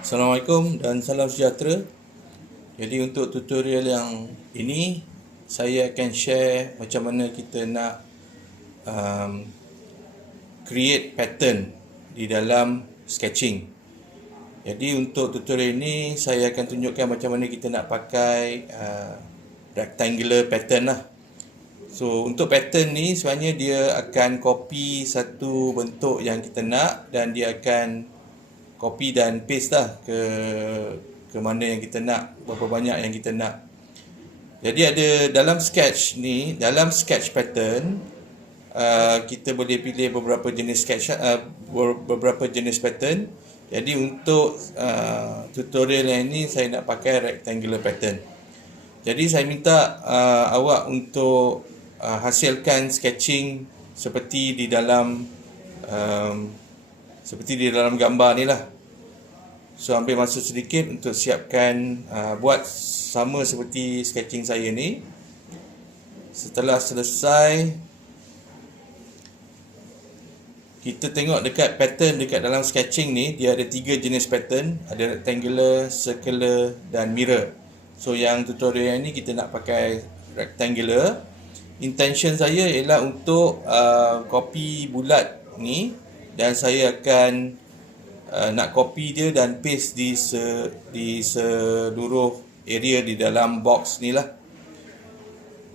Assalamualaikum dan salam sejahtera. Jadi untuk tutorial yang ini, saya akan share macam mana kita nak create pattern di dalam sketching. Jadi untuk tutorial ini, saya akan tunjukkan macam mana kita nak pakai rectangular pattern lah. So untuk pattern ni sebenarnya dia akan copy satu bentuk yang kita nak, dan dia akan copy dan paste lah ke mana yang kita nak, berapa banyak yang kita nak. Jadi ada dalam sketch ni, dalam sketch pattern, kita boleh pilih beberapa jenis sketch, beberapa jenis pattern. Jadi untuk tutorial yang ini saya nak pakai rectangular pattern. Jadi saya minta awak untuk hasilkan sketching seperti di dalam gambar ni lah. So ambil masa sedikit untuk siapkan, buat sama seperti sketching saya ni. Setelah selesai, kita tengok dekat pattern dekat dalam sketching ni, dia ada 3 jenis pattern. Ada rectangular, circular dan mirror. So yang tutorial ni kita nak pakai rectangular. Intention saya ialah untuk copy bulat ni, dan saya akan nak copy dia dan paste di seluruh area di dalam box ni lah.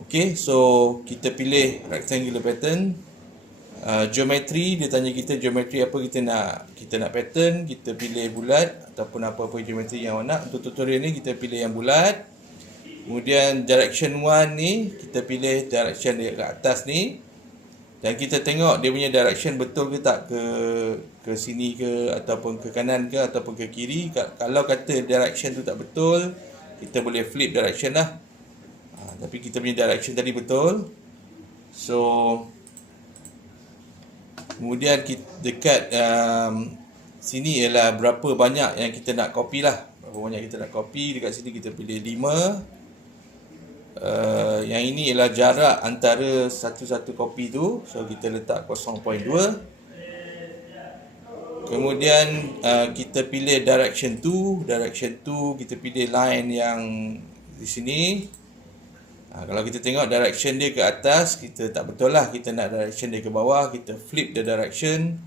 Okay, so kita pilih rectangular pattern. Geometry, dia tanya kita geometry apa kita nak pattern. Kita pilih bulat ataupun apa-apa geometry yang awak nak. Untuk tutorial ni kita pilih yang bulat. Kemudian direction 1 ni, kita pilih direction dia kat atas ni. Dan kita tengok dia punya direction betul ke tak, ke sini ke, ataupun ke kanan ke, ataupun ke kiri. Kalau kata direction tu tak betul, kita boleh flip direction lah. Tapi kita punya direction tadi betul. So kemudian dekat sini ialah berapa banyak yang kita nak copy lah. Berapa banyak kita nak copy. Dekat sini kita pilih 5. Yang ini ialah jarak antara satu-satu copy tu. So kita letak 0.2. Kemudian kita pilih direction 2. Direction 2 kita pilih line yang di sini. Kalau kita tengok direction dia ke atas, kita tak betul lah. Kita nak direction dia ke bawah, kita flip the direction.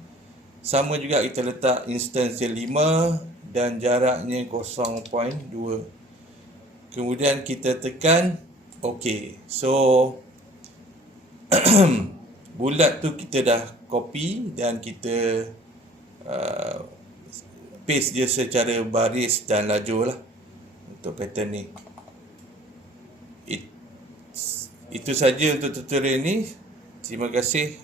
Sama juga kita letak instance dia 5 dan jaraknya 0.2. Kemudian kita tekan OK. So bulat tu kita dah copy dan kita paste dia secara baris dan lajur lah untuk pattern ni. Itu saja untuk tutorial ni. Terima kasih.